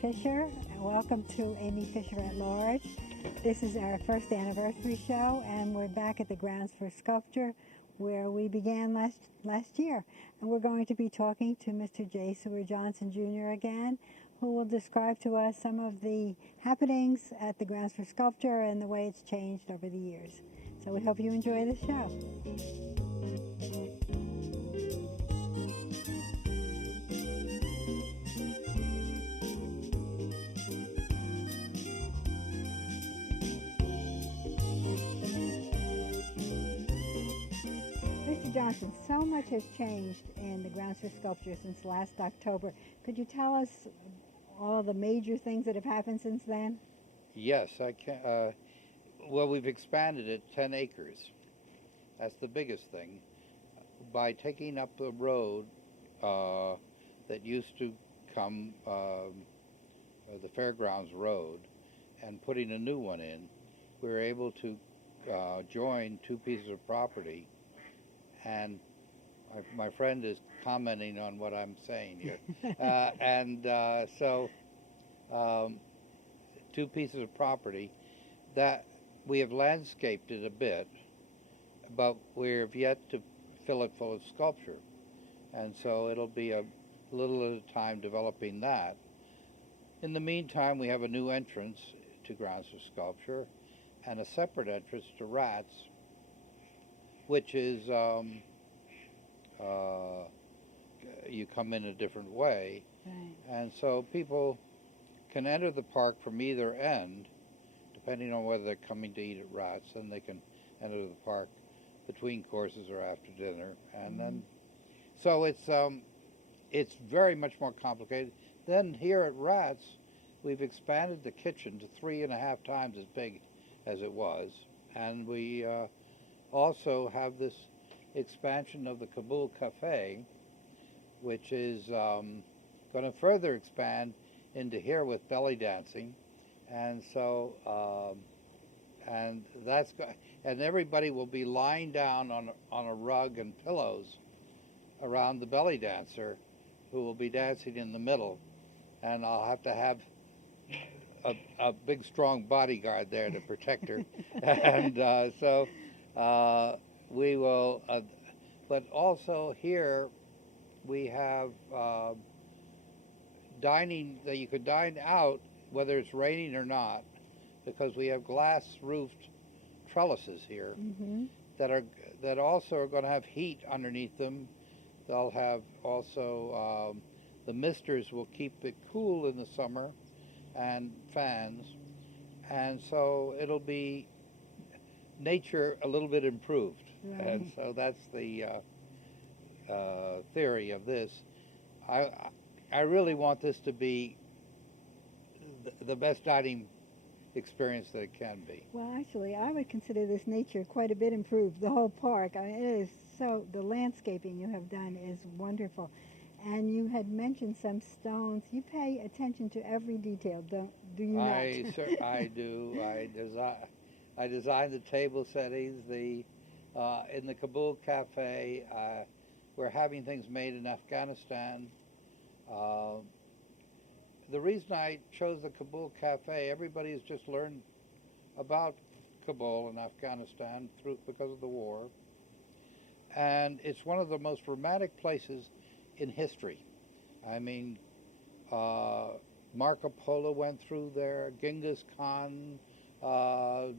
Fisher, and welcome to Amy Fisher at Large. This is our first anniversary show, and we're back at the Grounds for Sculpture where we began last year. And we're going to be talking to Mr. J. Seward Johnson Jr. again, who will describe to us some of the happenings at the Grounds for Sculpture and the way it's changed over the years. So we hope you enjoy the show. Mr. Johnson, so much has changed in the Grounds for Sculpture since last October. Could you tell us all the major things that have happened since then? Yes, I can. Well, we've expanded it 10 acres. That's the biggest thing. By taking up the road that used to come, the Fairgrounds Road, and putting a new one in, we were able to join two pieces of property. And my friend is commenting on what I'm saying here. So two pieces of property that we have landscaped it a bit, but we've yet to fill it full of sculpture. And so it'll be a little at a time developing that. In the meantime, we have a new entrance to Grounds for Sculpture and a separate entrance to Rats, which is you come in a different way. Right. And so people can enter the park from either end, depending on whether they're coming to eat at Rats, and they can enter the park between courses or after dinner. And then, so it's very much more complicated. Then here at Rats, we've expanded the kitchen to 3.5 times as big as it was. And we also have this expansion of the Kabul Cafe, which is going to further expand into here with belly dancing. And so, and everybody will be lying down on a rug and pillows around the belly dancer, who will be dancing in the middle. And I'll have to have a big, strong bodyguard there to protect her. And so we will, but also here we have dining, that you could dine out whether it's raining or not, because we have glass roofed trellises here that also are going to have heat underneath them. They'll have also the misters will keep it cool in the summer, and fans, and so it'll be nature a little bit improved. Right. And so that's the theory of this. I really want this to be the best dining experience that it can be. Well, actually, I would consider this nature quite a bit improved, the whole park. I mean, it is so, the landscaping you have done is wonderful. And you had mentioned some stones. You pay attention to every detail, do you not? I do. I designed the table settings. In the Kabul Cafe, we're having things made in Afghanistan. The reason I chose the Kabul Cafe, everybody has just learned about Kabul and Afghanistan because of the war. And it's one of the most dramatic places in history. I mean, Marco Polo went through there, Genghis Khan, I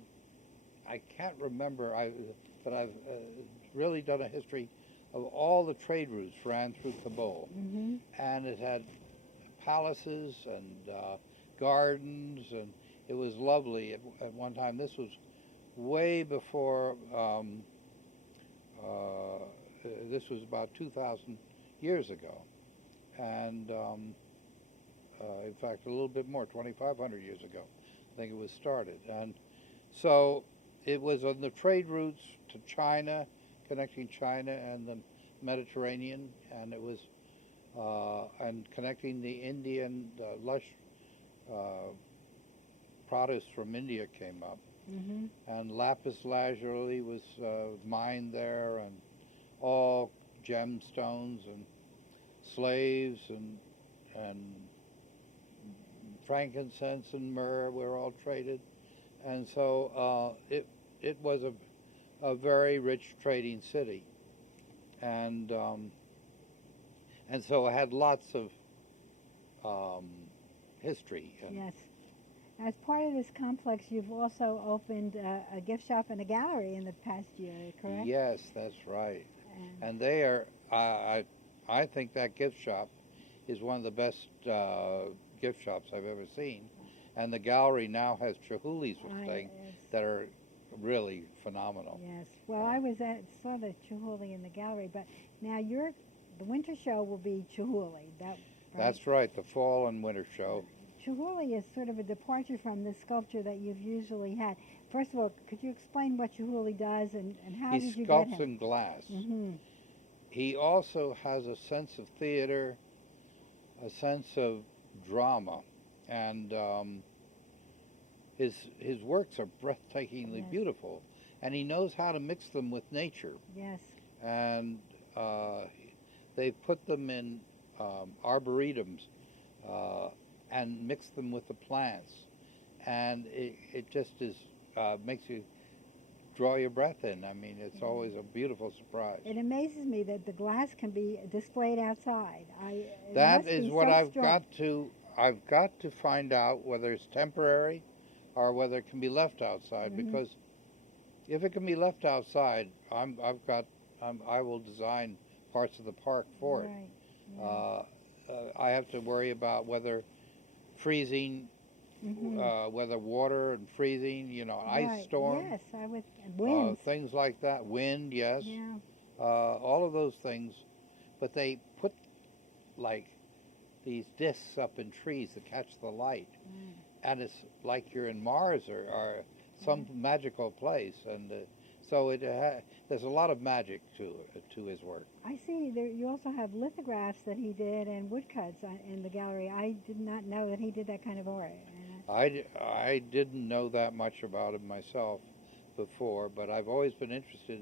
can't remember, but I've really done a history of all the trade routes ran through Kabul. And it had palaces and gardens, and it was lovely at one time. This was way before, this was about 2,000 years ago, and in fact a little bit more, 2,500 years ago I think it was started. And so it was on the trade routes to China, connecting China and the Mediterranean, and it was and connecting the Indian lush produce from India came up. And lapis lazuli was mined there, and all gemstones and slaves and frankincense and myrrh were all traded, and so it was a very rich trading city, and so it had lots of history. And Yes. As part of this complex, you've also opened a gift shop and a gallery in the past year, correct? yes, that's right. And And they are, I think that gift shop is one of the best gift shops I've ever seen. And the gallery now has Chihuli's thing yes. that are really phenomenal. Yes. Well, I saw the Chihuly in the gallery, but now the winter show will be Chihuly. That's right, the fall and winter show. Chihuly is sort of a departure from the sculpture that you've usually had. First of all, could you explain what Chihuly does and how did He you get sculpts him? in glass. Mm-hmm. He also has a sense of theater, a sense of drama, and his works are breathtakingly Yes. beautiful, and he knows how to mix them with nature. Yes. And they've put them in arboretums and mixed them with the plants, and it just is makes you draw your breath in. I mean, it's always a beautiful surprise. It amazes me that the glass can be displayed outside. It That must is be what so I've strong. got to find out whether it's temporary or whether it can be left outside. Mhm. Because if it can be left outside, I will design parts of the park for it. Right. Yeah. I have to worry about whether freezing, Mhm. whether water and freezing, ice Right. storm, Yes, I would. Winds. things like that, wind, yes, Yeah. all of those things. But they put like these discs up in trees to catch the light, Mm. and it's like you're in Mars or some magical place, and so there's a lot of magic to his work. I see. You also have lithographs that he did and woodcuts in the gallery. I did not know that he did that kind of art. I didn't know that much about him myself before, but I've always been interested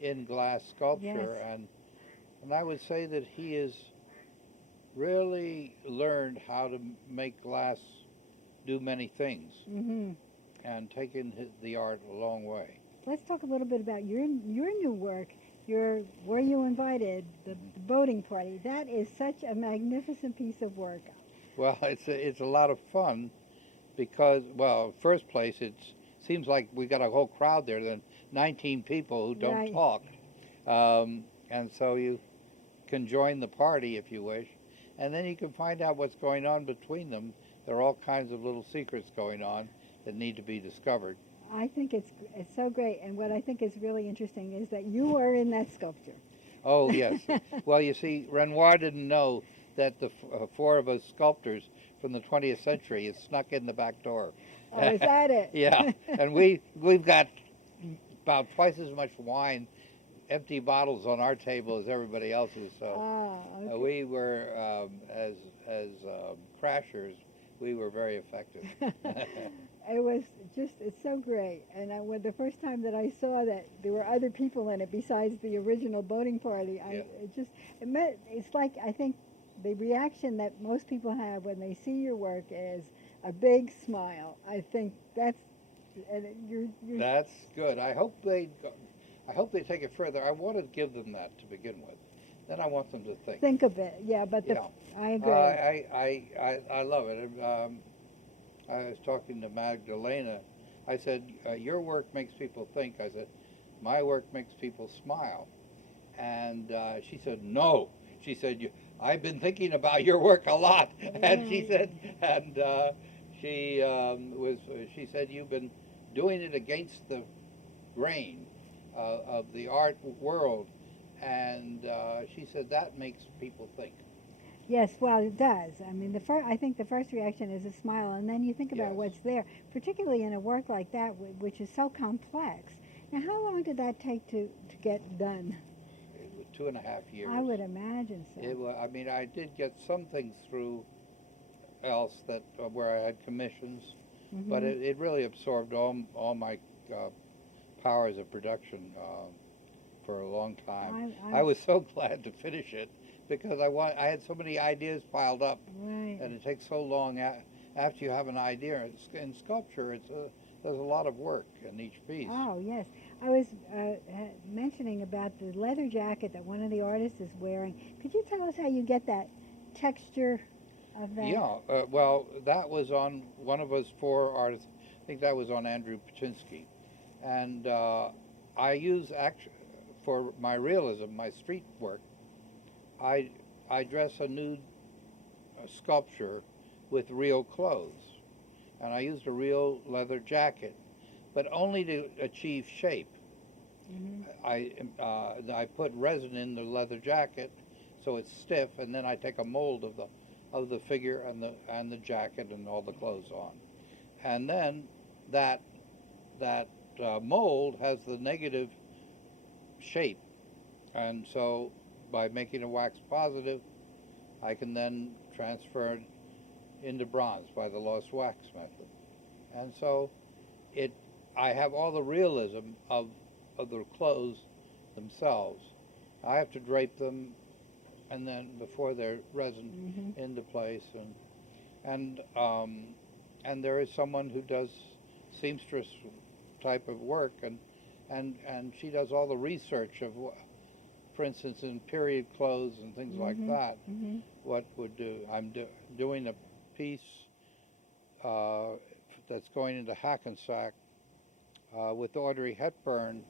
in glass sculpture, Yes. and I would say that he has really learned how to make glass do many things Mm-hmm. and taken the art a long way. Let's talk a little bit about your new work. Were you invited? The boating party. That is such a magnificent piece of work. Well, it's a lot of fun because, well, first place, it seems like we got a whole crowd there, then 19 people who don't Right. talk. And so you can join the party if you wish. And then you can find out what's going on between them. There are all kinds of little secrets going on that need to be discovered. I think it's so great. And what I think is really interesting is that you are in that sculpture. Oh, yes. Well, you see, Renoir didn't know that the four of us sculptors from the 20th century had snuck in the back door. Oh, is that it? Yeah, and we've got about twice as much wine, empty bottles on our table as everybody else's. So Okay. we were as crashers, we were very effective. It was it's so great. And when the first time that I saw that there were other people in it besides the original boating party, Yeah. it's like, I think the reaction that most people have when they see your work is a big smile. I think you're That's good. I hope they take it further. I want to give them that to begin with. Then I want them to think. think of it. Yeah, but Yeah. I agree. I love it. I was talking to Magdalena. I said, your work makes people think. I said, my work makes people smile. And she said, no. She said, I've been thinking about your work a lot. And she said, and she said, you've been doing it against the grain of the art world. And she said, that makes people think. Yes, well, it does. I mean, I think the first reaction is a smile, and then you think about Yes. what's there, particularly in a work like that, which is so complex. Now, how long did that take to get done? It was 2.5 years. I would imagine so. I mean, I did get some things through else that where I had commissions, but Mhm. it really absorbed all my powers of production for a long time. I was so glad to finish it because I had so many ideas piled up, Right. and it takes so long after you have an idea. In sculpture, there's a lot of work in each piece. Oh, yes. I was mentioning about the leather jacket that one of the artists is wearing. Could you tell us how you get that texture of that? Yeah, well, that was on one of us four artists. I think that was on Andrew Paczynski. And I use, for my realism, my street work, I dress a nude sculpture with real clothes. And I used a real leather jacket, but only to achieve shape. I put resin in the leather jacket so it's stiff, and then I take a mold of the figure and the jacket and all the clothes on, and then that mold has the negative shape, and so by making a wax positive, I can then transfer it into bronze by the lost wax method, and so I have all the realism of the clothes themselves. I have to drape them, and then before they're resin into place, and there is someone who does seamstress type of work, and she does all the research of, for instance, in period clothes and things like that. What would do? I'm doing a piece that's going into Hackensack with Audrey Hepburn,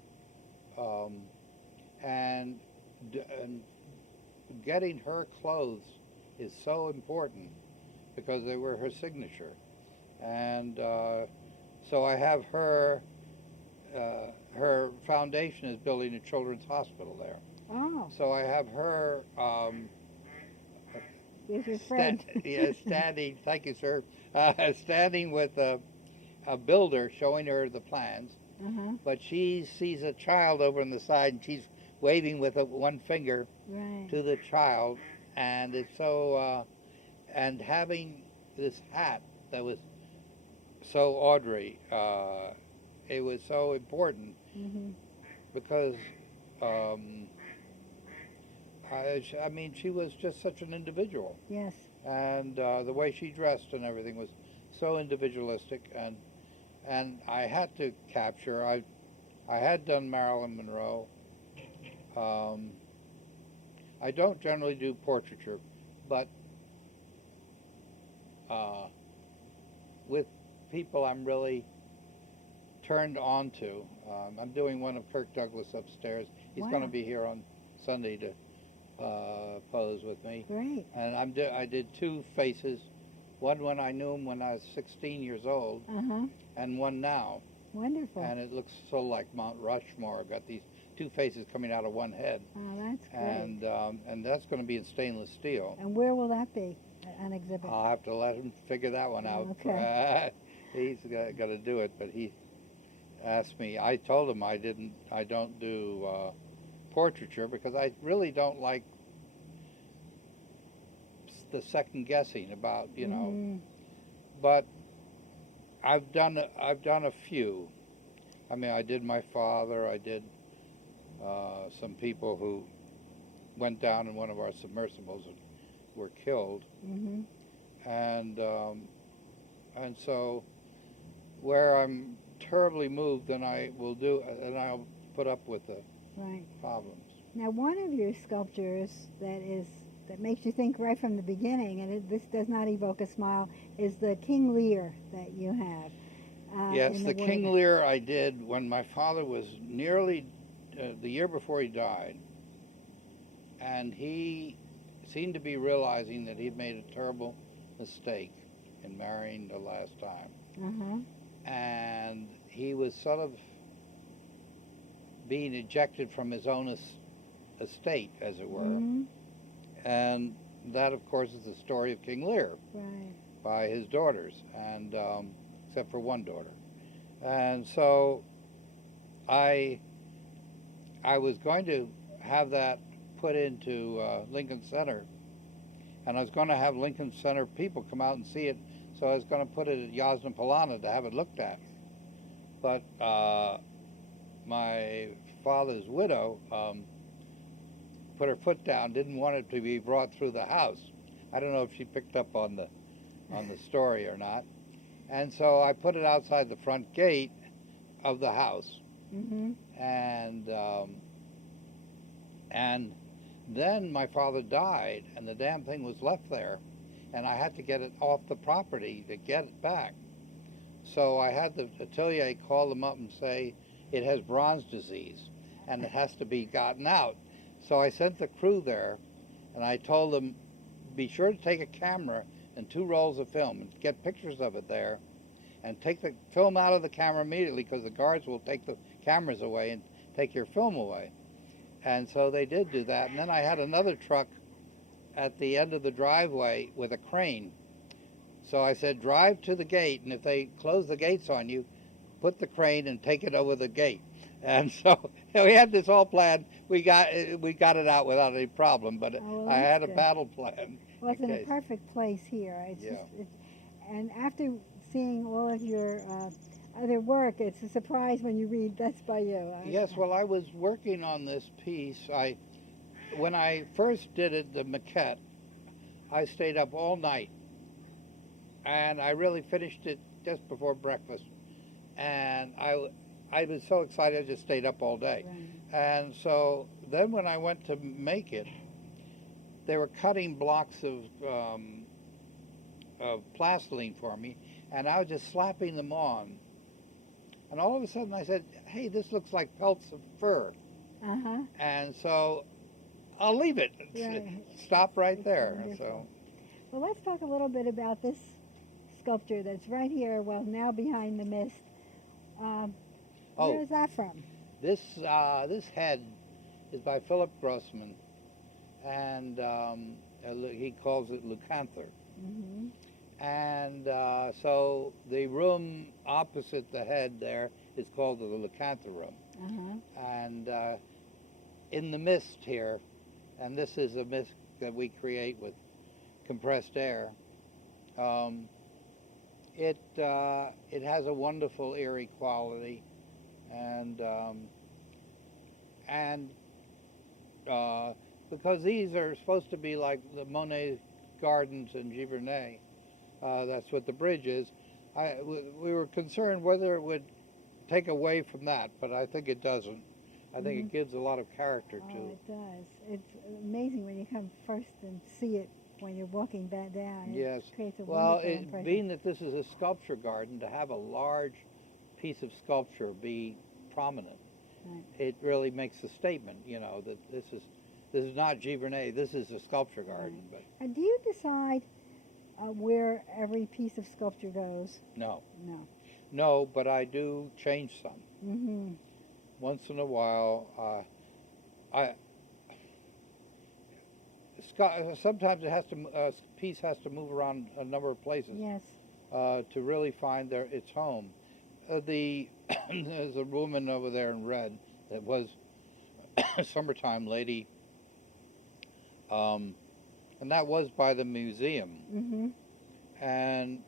and getting her clothes is so important because they were her signature, and so I have her. Her foundation is building a children's hospital there. Oh. So I have her. There's your friend. Standing. Thank you, sir. Standing with a builder, showing her the plans. But she sees a child over on the side, and she's waving with one finger to the child, and it's so. And having this hat that was so Audrey, it was so important because. I mean, she was just such an individual. Yes. And the way she dressed and everything was so individualistic, and I had to capture. I had done Marilyn Monroe. I don't generally do portraiture, but with people I'm really turned on to. I'm doing one of Kirk Douglas upstairs. He's going to be here on Sunday to pose with me. Great. And I did two faces, one when I knew him when I was 16 years old, and one now. Wonderful. And it looks so like Mount Rushmore. I've got these two faces coming out of one head. Oh, that's great. And that's going to be in stainless steel. And where will that be, an exhibit? I'll have to let him figure that one out. Okay. He's got to do it, but he asked me. I told him I don't do portraiture because I really don't like the second guessing about, you know. But I've done a few. I mean, I did my father. I did some people who went down in one of our submersibles and were killed. And so where I'm terribly moved, then I will do, and I'll put up with the problems. Now, one of your sculptures that makes you think right from the beginning, and this does not evoke a smile, is the King Lear that you have. Yes, the King Lear I did when my father was nearly the year before he died, and he seemed to be realizing that he'd made a terrible mistake in marrying the last time. And he was sort of being ejected from his own estate, as it were. And that, of course, is the story of King Lear by his daughters, and except for one daughter. And so I was going to have that put into Lincoln Center, and I was going to have Lincoln Center people come out and see it, so I was going to put it at Yasna Polana to have it looked at. But my father's widow put her foot down, didn't want it to be brought through the house. I don't know if she picked up on on the story or not. And so I put it outside the front gate of the house, Mm-hmm. and then my father died, and the damn thing was left there, and I had to get it off the property to get it back. So I had the atelier call them up and say it has bronze disease, and it has to be gotten out. So I sent the crew there, and I told them, be sure to take a camera and 2 rolls of film and get pictures of it there, and take the film out of the camera immediately because the guards will take the cameras away and take your film away. And so they did do that. And then I had another truck at the end of the driveway with a crane. So I said, drive to the gate, and if they close the gates on you, put the crane and take it over the gate. And so we had this all planned. We got it out without any problem, but Well, I had a good. battle plan. Well, it's in a case. perfect place here. It's Yeah. just, and after seeing all of your other work, it's a surprise when you read that's by you. Yes, well, I was working on this piece. When I first did it, the maquette, I stayed up all night, and I really finished it just before breakfast. And I was so excited, I just stayed up all day. Right. And so then when I went to make it, they were cutting blocks of plastiline for me, and I was just slapping them on. And all of a sudden I said, hey, this looks like pelts of fur. Uh-huh. And so I'll leave it. Right. Stop right It's there. wonderful. So Well, let's talk a little bit about this sculpture that's right here, well, now behind the mist. Where is that from? this head is by Philip Grossman, and he calls it Leucanthur. Mm-hmm. And so the room opposite the head there is called the Leucanthur room. Uh-huh. And in the mist here, and this is a mist that we create with compressed air, it has a wonderful eerie quality, and because these are supposed to be like the Monet Gardens in Giverny, that's what the bridge is. We were concerned whether it would take away from that, but I think it doesn't. I think it gives a lot of character to Oh, it. it does. It's amazing when you come first and see it when you're walking back down. Yes. It creates a Well, wonderful impression. being that this is a sculpture garden, to have a large piece of sculpture be prominent, Right. it really makes a statement. You know that this is not Giverny. This is a sculpture garden. But And do you decide where every piece of sculpture goes? no, No. but I do change some Mm-hmm. once in a while. Sometimes a piece has to move around a number of places. Yes. To really find its home. There's a woman over there in red that was a summertime lady, and that was by the museum. Mm-hmm. And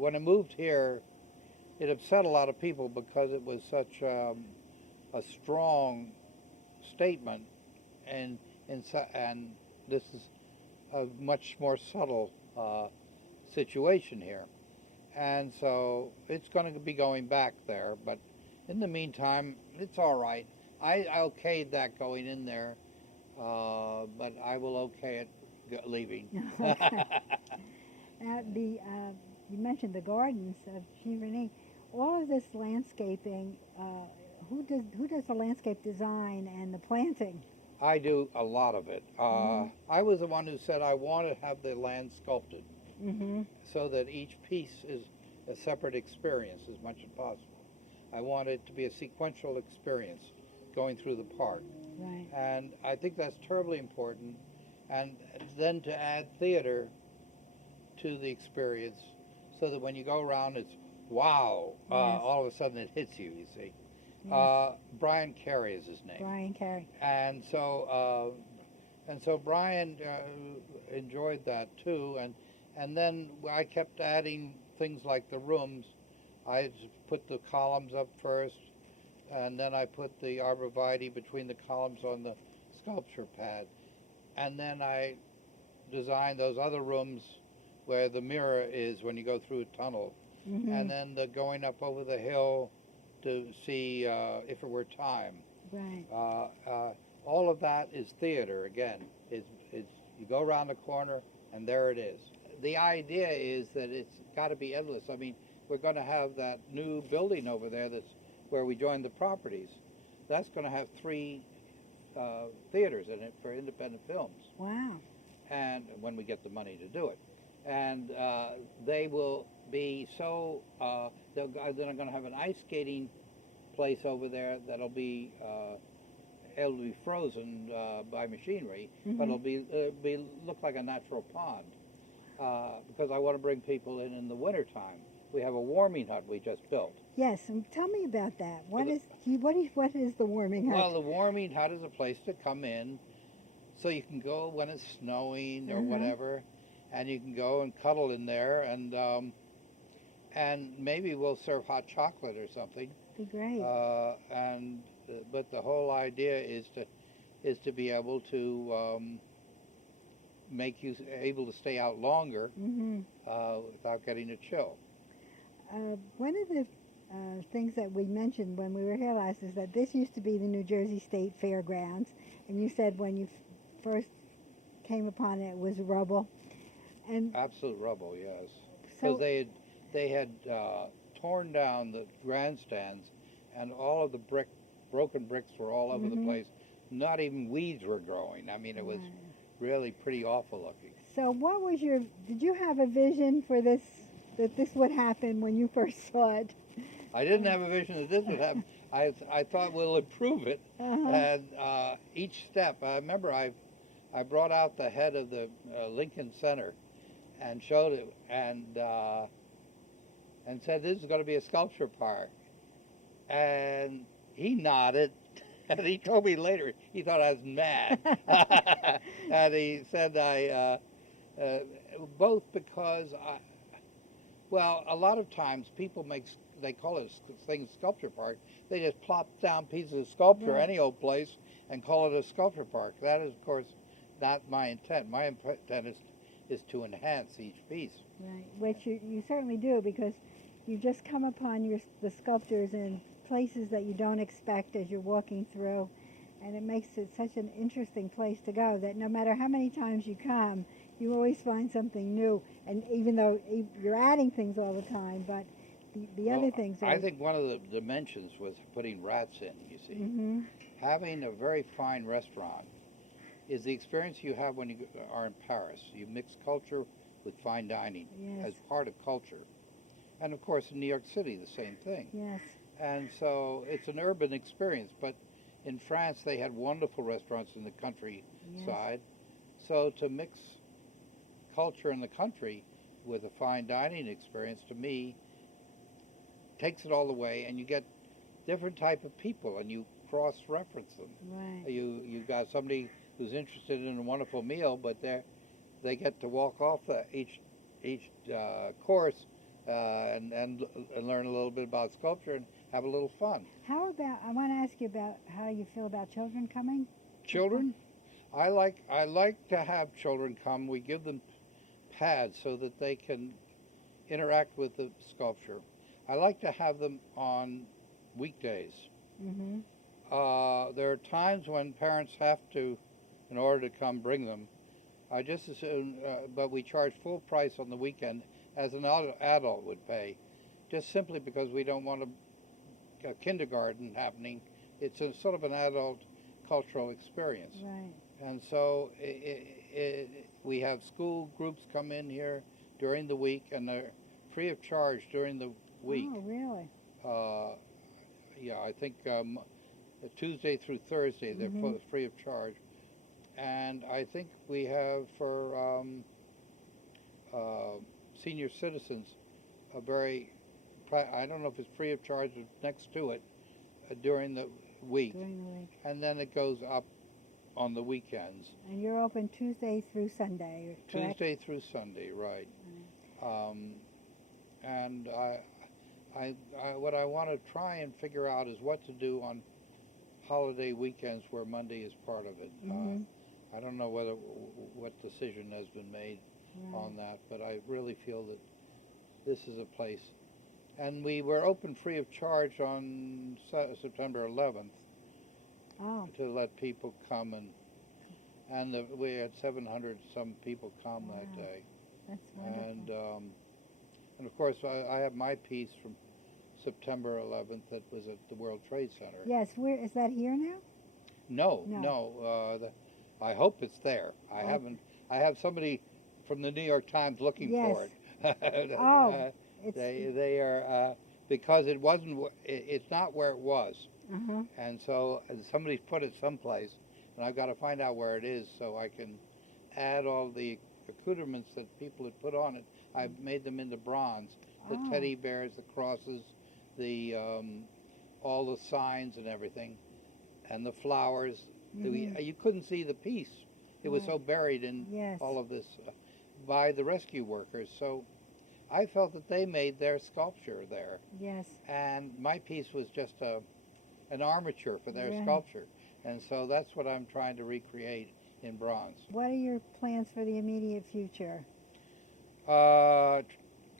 when I moved here, it upset a lot of people because it was such a strong statement, and this is a much more subtle situation here. And so it's going to be going back there, but in the meantime, it's all right. I okayed that going in there, but I will okay it leaving. Okay. Now, you mentioned the gardens of Giverny. All of this landscaping, who does the landscape design and the planting? I do a lot of it. I was the one who said I want to have the land sculpted, Mm-hmm. so that each piece is a separate experience as much as possible. I want it to be a sequential experience going through the park. Right. And I think that's terribly important. And then to add theater to the experience so that when you go around, it's wow, Yes. all of a sudden it hits you, you see. Yes. Brian Carey is his name. Brian Carey. And so Brian enjoyed that too, and then I kept adding things like the rooms. I put the columns up first, and then I put the arborvitae between the columns on the sculpture pad, and then I designed those other rooms where the mirror is when you go through a tunnel, Mm-hmm. and then the going up over the hill to see If It Were Time. Right. All of that is theater again. It's you go around the corner and there it is. The idea is that it's got to be endless. I mean, we're going to have that new building over there that's where we joined the properties. That's going to have 3 theaters in it for independent films, Wow. and when we get the money to do it, and they will be so they're going to have an ice skating place over there that'll be able to be frozen by machinery, but it'll be look like a natural pond because I want to bring people in the wintertime. We have a warming hut we just built. Yes, and tell me about that. What is the warming hut? Well, the warming hut is a place to come in so you can go when it's snowing or whatever, and you can go and cuddle in there, and maybe we'll serve hot chocolate or something. Be great. But the whole idea is to be able to make you able to stay out longer without getting a chill. One of the things that we mentioned when we were here last is that this used to be the New Jersey State Fairgrounds, and you said when you first came upon it was rubble. And absolute rubble, yes, so, because they had torn down the grandstands, and all of the broken bricks were all over the place. Not even weeds were growing. I mean, it was really pretty awful looking. So what was did you have a vision for this, that this would happen when you first saw it? I didn't have a vision that this would happen. I thought we'll improve it, and each step. I remember I brought out the head of the Lincoln Center and showed it, and said this is going to be a sculpture park, and he nodded. And he told me later he thought I was mad, and he said both because a lot of times people they call it things sculpture park. They just plop down pieces of sculpture any old place and call it a sculpture park. That is, of course, not my intent. My intent is to enhance each piece. Right, which you certainly do, because you just come upon the sculptures in places that you don't expect as you're walking through, and it makes it such an interesting place to go that no matter how many times you come, you always find something new. And even though you're adding things all the time, but the other things are... I think one of the dimensions was putting rats in, you see. Having a very fine restaurant is the experience you have when you are in Paris. You mix culture with fine dining as part of culture. And of course in New York City the same thing. Yes. And so it's an urban experience, but in France they had wonderful restaurants in the countryside. So to mix culture in the country with a fine dining experience, to me, takes it all the way, and you get different type of people, and you cross-reference them. Right. You've got somebody who's interested in a wonderful meal, but they get to walk off each course and learn a little bit about sculpture and have a little fun. How about, I want to ask you about how you feel about children coming? Children? I like to have children come. We give them pads so that they can interact with the sculpture. I like to have them on weekdays. There are times when parents have to, in order to come, bring them. I just assume, but we charge full price on the weekend as an adult would pay, just simply because we don't want a kindergarten happening. It's a sort of an adult cultural experience. Right. And so we have school groups come in here during the week, and they're free of charge during the week. Oh, really? Yeah, I think Tuesday through Thursday they're free of charge. And I think we have for senior citizens a very, I don't know if it's free of charge or next to it, during the week. During the week. And then it goes up on the weekends. And you're open Tuesday through Sunday, correct? Tuesday through Sunday, right. And what I want to try and figure out is what to do on holiday weekends where Monday is part of it. I don't know what decision has been made on that, but I really feel that this is a place. And we were open free of charge on September 11th to let people come, and we had 700 some people come that day. That's wonderful. And of course I have my piece from September 11th that was at the World Trade Center. Yes, where is that here now? No. I hope it's there. I haven't. I have somebody from the New York Times looking for it. They are because it wasn't. It's not where it was, and so somebody's put it someplace, and I've got to find out where it is so I can add all the accoutrements that people had put on it. I've made them into bronze. The teddy bears, the crosses, the all the signs and everything, and the flowers. You couldn't see the piece. It was so buried in all of this by the rescue workers. So I felt that they made their sculpture there. Yes. And my piece was just an armature for their sculpture. And so that's what I'm trying to recreate in bronze. What are your plans for the immediate future?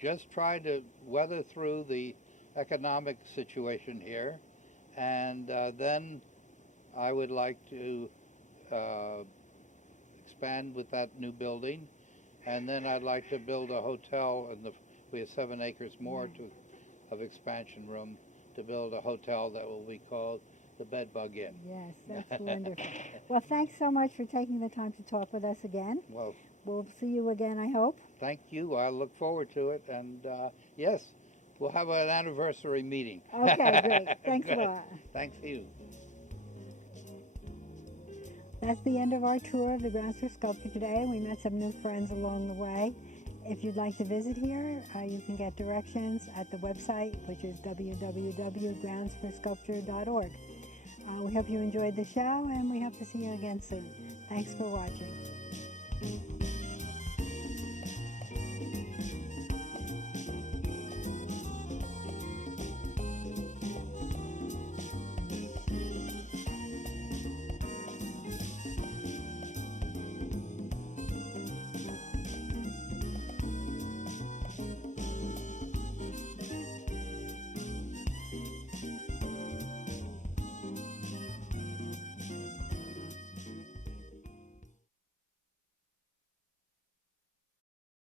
Just trying to weather through the economic situation here, and then I would like to expand with that new building, and then I'd like to build a hotel, and we have 7 acres more of expansion room to build a hotel that will be called the Bedbug Inn. Yes, that's wonderful. Well, thanks so much for taking the time to talk with us again. Well, we'll see you again, I hope. Thank you. I look forward to it, and yes, we'll have an anniversary meeting. Okay, great. Thanks a lot. Thanks to you. That's the end of our tour of the Grounds for Sculpture today. We met some new friends along the way. If you'd like to visit here, you can get directions at the website, which is www.groundsforsculpture.org. We hope you enjoyed the show, and we hope to see you again soon. Thanks for watching.